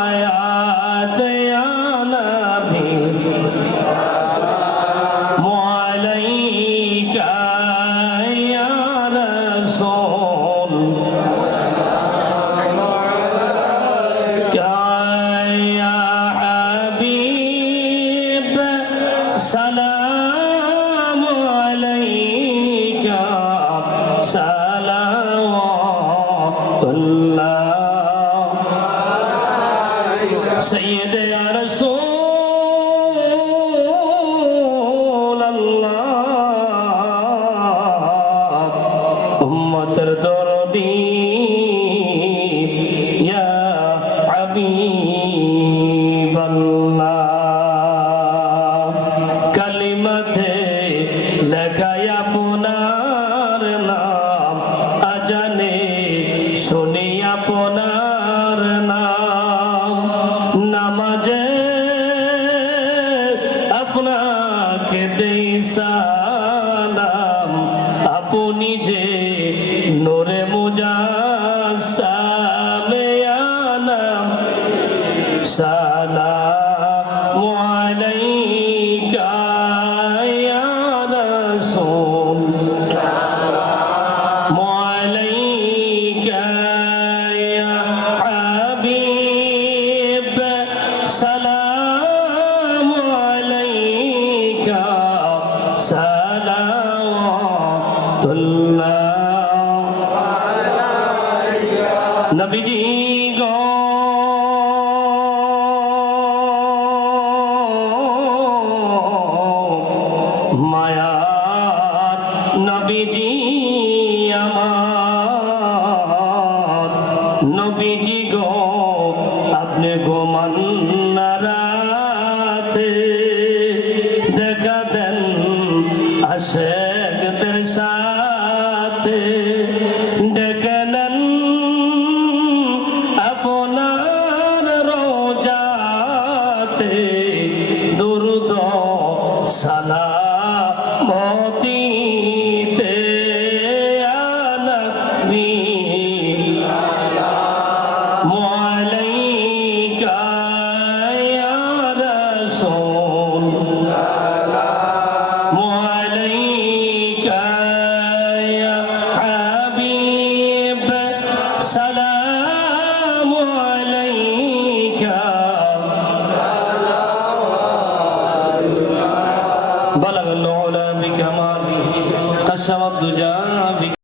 आयात या नबी अलैका या रसूल या हबीब सलाम अलैका सलावतुल्लाह सय्यद या रसूल अल्लाह उम्मतर दरदी या हबीब अल्लाह कलिमते লেখায় আপনার নাম আজানে শুনি আপনার নাম নামাজে আপনাকে দেই সালাম আপনি যে নূরে মুজাসসাম ইয়া নাম সালামু আলাইকা ইয়া রাসূল সালামু আলাইকা ইয়া হাবিব সালামু আলাইকা সালাওয়াতুল্লাহ নবীজি গো মায়ার নবীজি আমার নবীজি গো আপনি ঘুমান না রাতে দেখা দেন আশেকদের সাথে ডেকে নেন আপনার রোজাতে দুরুদ সালাম দিতে ইয়া নবী আলাইকা ইয়া রাসূল সালামু আলাইকা ইয়া হাবিব সালামু আলাইকা بلغ العلا بكماله قسم الدجى